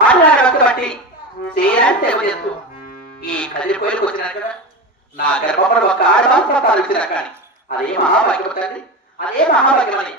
బట్టి చేయడానికి తెలియజేస్తూ ఈ కదిరిపోయిలకు వచ్చినా కదా నా గర్భంలో ఒక ఆడవాళ్ళు సంతానం ఇచ్చినా కానీ అదే మహాభాగ్యం తండ్రి, అదే మహాభాగ్యం అని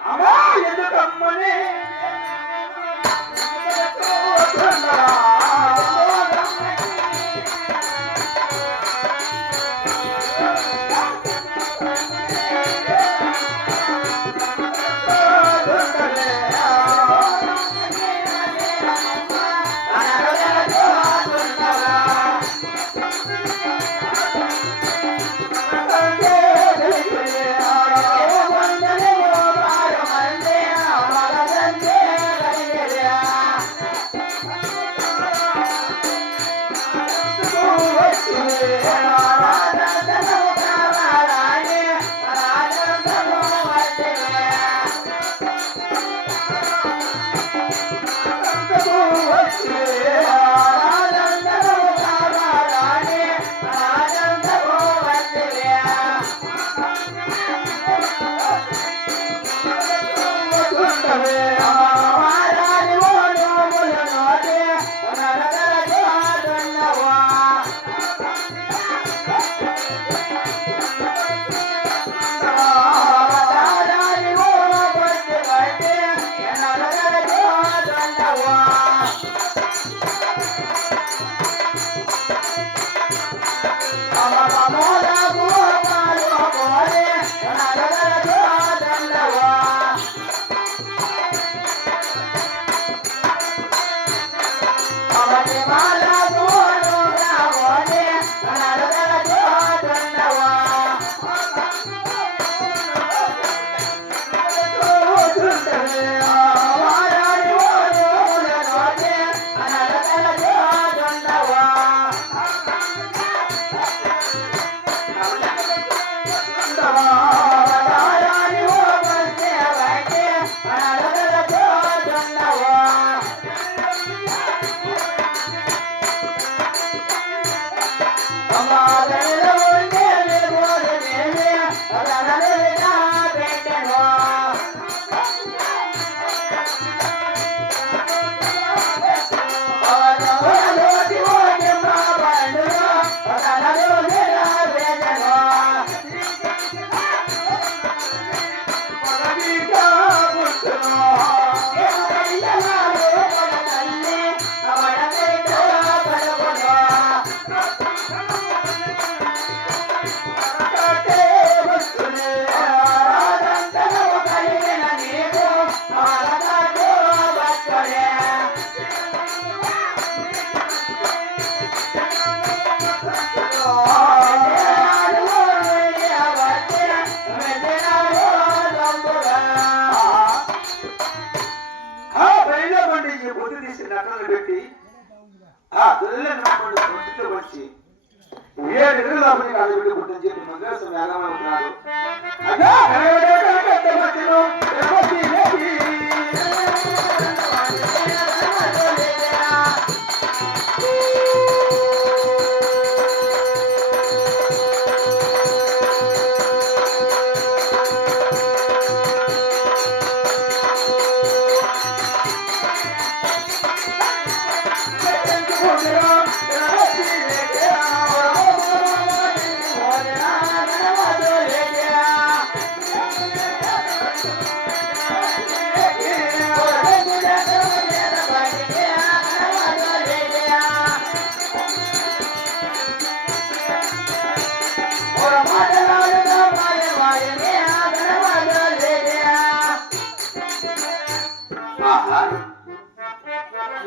వచ్చి ఏడు లోపలికి అడుగుపెట్టి పుట్టిన చెప్పి మంగళసం వేగమనుకున్నాడు.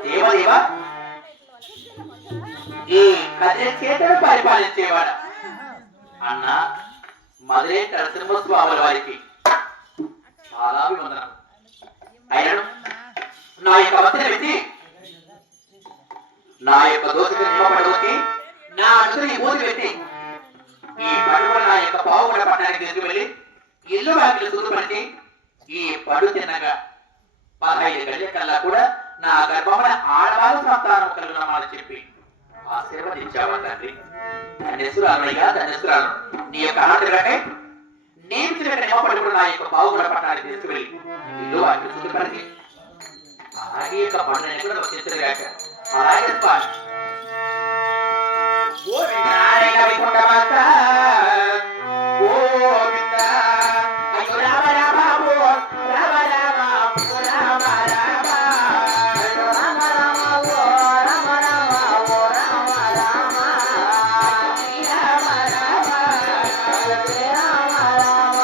దేవదేవ ఈ కదిరి చేతను పరిపాలించేవాడు అన్న మధురే నరసింహస్వాముల వారికి చాలా అభివందనం. అయినను నా యొక్క వద్దన పెట్టి నా యొక్క దోషకు నిమ్మపడవచ్చి నా అడుగుని మూసి పెట్టి ఈ పడుగుల నా యొక్క పావుగడ పట్టణానికి తీసుకువెళ్ళి ఇల్లు వాకిలు శుద్ధపరిచి ఈ పడు తిన్నగా 15 గడియ కల్లా కూడా నా గర్భమున ఆడవాళ్ళ సంతానం కలుగునమని చెప్పి ఆశీర్వదించావా తండ్రి. ధన్యసురాలయ్యా, ధన్యసురాలు. నీ యొక్క ఆనందకై నేను తిరిగి నిమ్మపడి నా యొక్క పావుగడ పట్టణానికి తీసుకువెళ్ళి ఇల్లు వాకిలు శుద్ధపరిచి అలాగే యొక్క పండుగ కూడా వచ్చించగాక అలాగే స్వామి. గోవింద నారాయణ వైకుంఠవాస గోవింద. అయ్యో రామ రామ ఓ రామ రామ ఓ రామ రామ. అయ్యో రామ రామ ఓ రామ రామ ఓ రామ రామ. శ్రీ రామ రామ శ్రీ రామ రామ.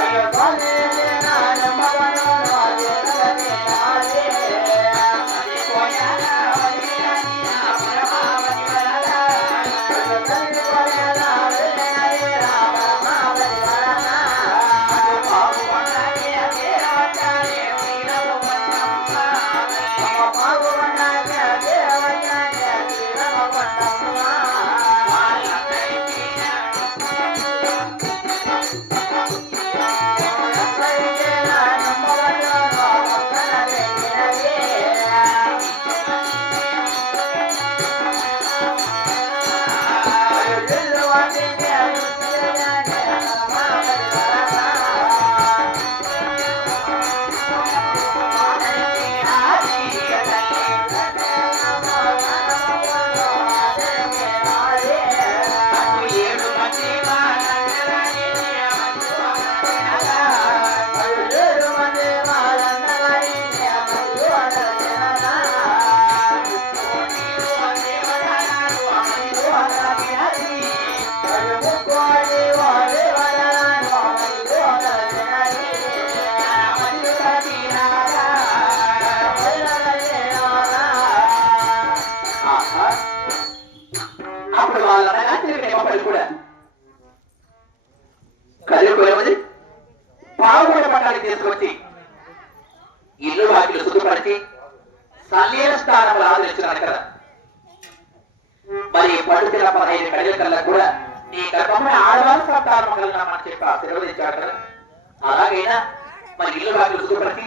అయ్యో స్వామి అప్పుడు వాళ్ళ కూడా కదిలిపోయినది పావుగూడ పట్టానికి తీసుకొచ్చి ఇల్లు వాకిలు శుద్ధపరిచి సల్లీల స్థానంలో ఆదరించినారు కదా. మరి పడుతున్న 15 గడియల కల్లా కూడా నీ గర్భంలో ఆడవాళ్ళ సంతానం కలగమని చెప్పి ఆశీర్వదించాడు కదా. అలాగైనా మరి ఇల్లు వాకిలు శుద్ధపరిచి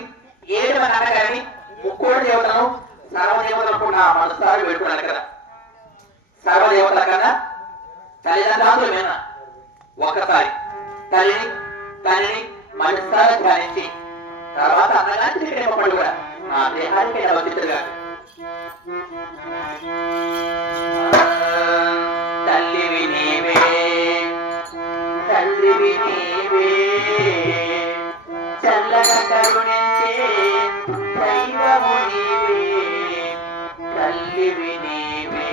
7 మంది అనగాని 3 దేవతలను సర్వదేవతలను కూడా మనసారి పెట్టుకున్నాను కదా. సర్వదేవతల కన్నా తల్లిదండ్రులమైనా ఒక్కసారి తల్లిని మనసారా ధ్యానించి తర్వాత అన్నగాంచి ప్రేమపడి కూడా ఆ దేహానికి వచ్చిగా తల్లివి నీవే తండ్రివి నీవే చల్లగా కరుణించే దైవము నీవే తల్లివి నీవే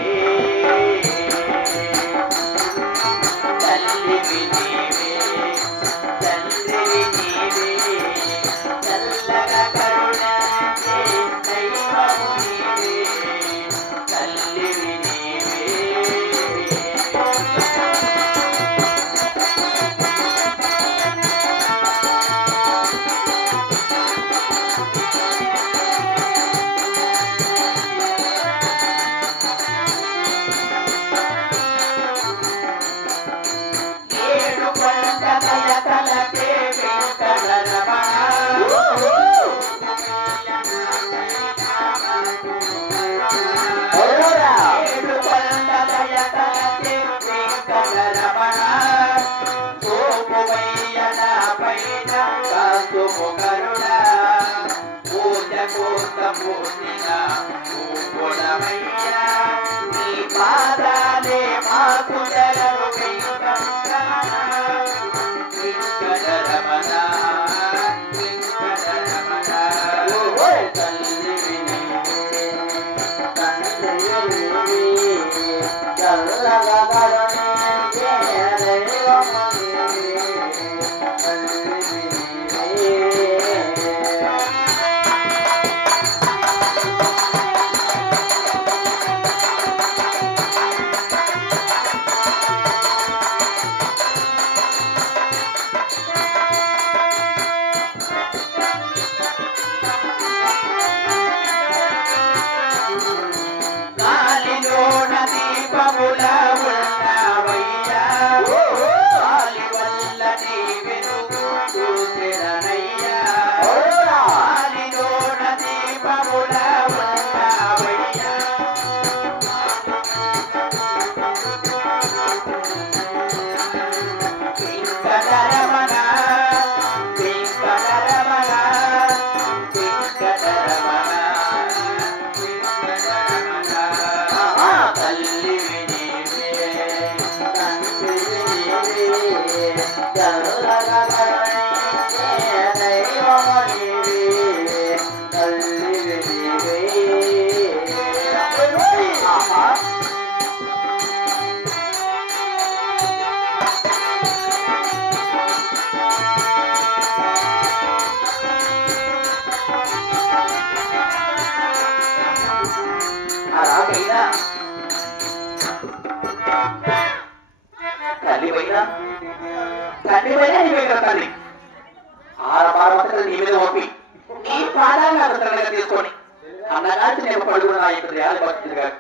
తల్లివి నీవే తండ్రివి నీవే చల్లగా కరుణించే దైవము నీవే తల్లివి నీవే. పాదాలే మాకు నీ మీద ఒప్పి నీ ప్రాణాలను నాకు తనగా తీసుకొని అన్నగాచి నేను పడుకున్న నాయకుడు రేయాలి భక్తుడు గారు